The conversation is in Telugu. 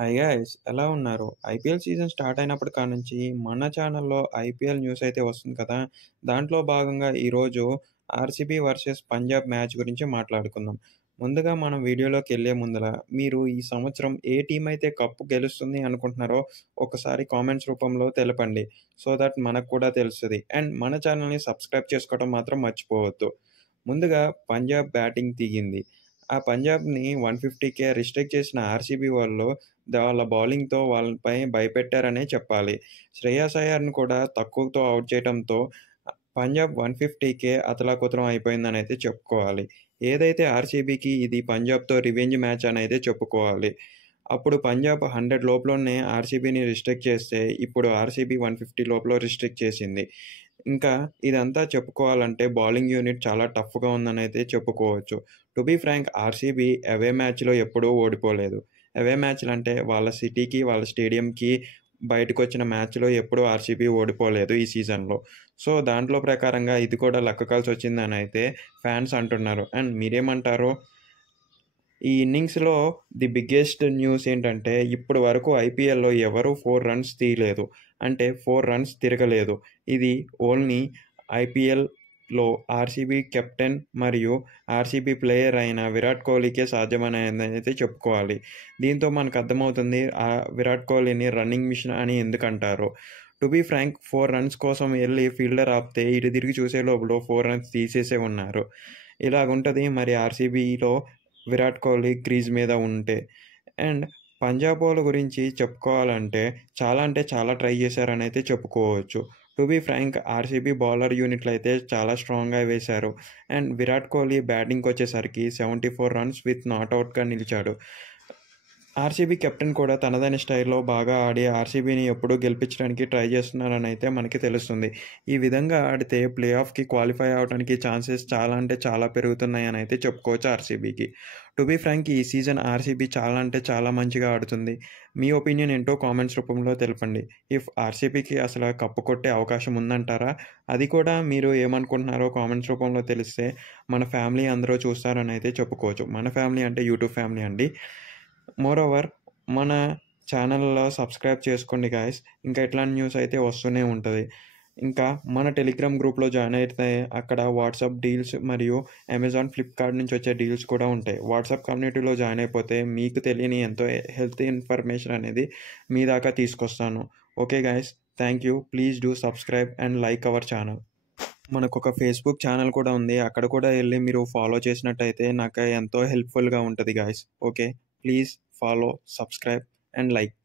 హాయ్ గైస్ ఎలా ఉన్నారు? ఐపీఎల్ సీజన్ స్టార్ట్ అయినప్పటి కాడ్నుంచి మన ఛానల్‌లో ఐపీఎల్ న్యూస్ అయితే వస్తుంది కదా! దాంట్లో భాగంగా ఈరోజు ఆర్‌సీబీ వర్సెస్ పంజాబ్ మ్యాచ్ గురించి మాట్లాడుకుందాం. ముందుగా మనం వీడియోలోకెళ్ళే ముందల మీరు ఈ సంవత్సరం ఏ టీమ్ అయితే కప్ గెలుస్తుంది అనుకుంటున్నారో ఒకసారి కామెంట్స్ రూపంలో తెలపండి. సో దట్ మనకు కూడా తెలుస్తది. అండ్ మన ఛానల్‌ని సబ్స్క్రైబ్ చేసుకోవడం మాత్రం మర్చిపోవద్దు. ముందుగా పంజాబ్ బ్యాటింగ్ దిగింది. ఆ పంజాబ్‌ని 150కే రిస్ట్రిక్ట్ చేసిన ఆర్‌సీబీ వాళ్ళు వాళ్ళ బౌలింగ్‌తో వాళ్ళపై భయపెట్టారనే చెప్పాలి. శ్రేయస్ అయ్యర్‌ని కూడా తక్కువతో ఔట్ చేయటంతో పంజాబ్ 150కే అతలాకుతలం అయిపోయిందనైతే చెప్పుకోవాలి. ఏదైతే ఆర్‌సీబీకి ఇది పంజాబ్‌తో రివెంజ్ మ్యాచ్ అనైతే చెప్పుకోవాలి. అప్పుడు పంజాబ్ 100 లోపులోనే ఆర్‌సీబీని రిస్ట్రిక్ట్ చేస్తే, ఇప్పుడు ఆర్‌సీబీ 150 లోపల రిస్ట్రిక్ట్ చేసింది. ఇంకా ఇదంతా చెప్పుకోవాలంటే బౌలింగ్ యూనిట్ చాలా టఫ్‌గా ఉందనైతే చెప్పుకోవచ్చు. టు బీ ఫ్రాంక్ ఆర్‌సీబీ అవే మ్యాచ్‌లో ఎప్పుడూ ఓడిపోలేదు. అవే మ్యాచ్‌లంటే వాళ్ళ సిటీకి, వాళ్ళ స్టేడియంకి బయటకొచ్చిన మ్యాచ్‌లో ఎప్పుడూ ఆర్‌సీబీ ఓడిపోలేదు ఈ సీజన్‌లో. సో, దాంట్లో ప్రకారంగా ఇది కూడా లక్ కలిసొచ్చిందనైతే ఫ్యాన్స్ అంటున్నారు. అండ్ మీరేమంటారు? ఈ ఇన్నింగ్స్‌లో ది బిగ్గెస్ట్ న్యూస్ ఏంటంటే, ఇప్పటి వరకు ఐపీఎల్‌లో ఎవరు 4 రన్స్ తీయలేదు. అంటే 4 రన్స్ తిరగలేదు. ఇది ఓన్లీ ఐపీఎల్‌లో ఆర్‌సీబీ కెప్టెన్ మరియు ఆర్‌సీబీ ప్లేయర్ అయిన విరాట్ కోహ్లీకే సాధ్యమనేదైతే చెప్పుకోవాలి. దీంతో మనకు అర్థమవుతుంది విరాట్ కోహ్లీని రన్నింగ్ మిషన్ అని ఎందుకంటారో. టు బీ ఫ్రాంక్ 4 రన్స్ కోసం ఎళ్లి ఫీల్డర్ ఆపితే ఇటు తిరిగి చూసే లోపల 4 రన్స్ తీసేసే ఉన్నారు. ఇలాగుంటది మరి ఆర్‌సీబీలో విరాట్ కోహ్లీ క్రీజ్ మీద ఉంటే. అండ్ పంజాబ్ వోళ్ళ గురించి చెప్పుకోవాలంటే చాలా అంటే చాలా ట్రై చేశారనైతే చెప్పుకోవచ్చు. To be frank RCB bowler యూనిట్‌లయితే చాలా స్ట్రాంగ్‌గా వేశారు. అండ్ విరాట్ కోహ్లీ బ్యాటింగ్‌కొచ్చేసరికి 74 రన్స్ విత్ నాట్ ఔట్‌గా నిలిచాడు. ఆర్‌సీబీ కెప్టెన్ కూడా తనదైన స్టైల్‌లో బాగా ఆడి ఆర్‌సీబీని ఎప్పుడూ గెలిపించడానికి ట్రై చేస్తున్నారనైతే మనకి తెలుస్తుంది. ఈ విధంగా ఆడితే ప్లే ఆఫ్‌కి క్వాలిఫై అవ్వడానికి ఛాన్సెస్ చాలా అంటే చాలా పెరుగుతున్నాయనైతే చెప్పుకోవచ్చు ఆర్‌సీబీకి. టు బీ ఫ్రాంక్ ఈ సీజన్ ఆర్‌సీబీ చాలా అంటే చాలా మంచిగా ఆడుతుంది. మీ ఒపీనియన్ ఏంటో కామెంట్స్ రూపంలో తెలపండి. ఇఫ్ ఆర్‌సీబీకి అసల కప్పు కొట్టే అవకాశం ఉందంటారా? అది కూడా మీరు ఏమనుకుంటున్నారో కామెంట్స్ రూపంలో తెలిస్తే మన ఫ్యామిలీ అందరూ చూస్తారనైతే చెప్పుకోవచ్చు. మన ఫ్యామిలీ అంటే యూట్యూబ్ ఫ్యామిలీ అండి. మోరోవర్ మన ఛానల్‌లో సబ్స్క్రైబ్ చేసుకోండి గాయ్స్. ఇంకా ఇట్లాంటి న్యూస్ అయితే వస్తూనే ఉంటది. ఇంకా మన టెలిగ్రామ్ గ్రూప్‌లో జాయిన్ అయితే అక్కడ వాట్సాప్ డీల్స్ మరియు అమెజాన్, ఫ్లిప్‌కార్ట్ నుంచి వచ్చే డీల్స్ కూడా ఉంటాయి. వాట్సాప్ కమ్యూనిటీలో జాయిన్ అయిపోతే మీకు తెలియని ఎంతో హెల్త్ ఇన్ఫర్మేషన్ అనేది మీ దాకా తీసుకొస్తాను. Okay guys. Thank you. Please do subscribe and like our channel. మనకొక ఫేస్‌బుక్ ఛానల్ కూడా ఉంది. అక్కడ కూడా ఎళ్లి మీరు ఫాలో చేసినట్టయితే నాకు ఎంతో హెల్ప్‌ఫుల్‌గా ఉంటది guys. Okay. Please follow, subscribe and like.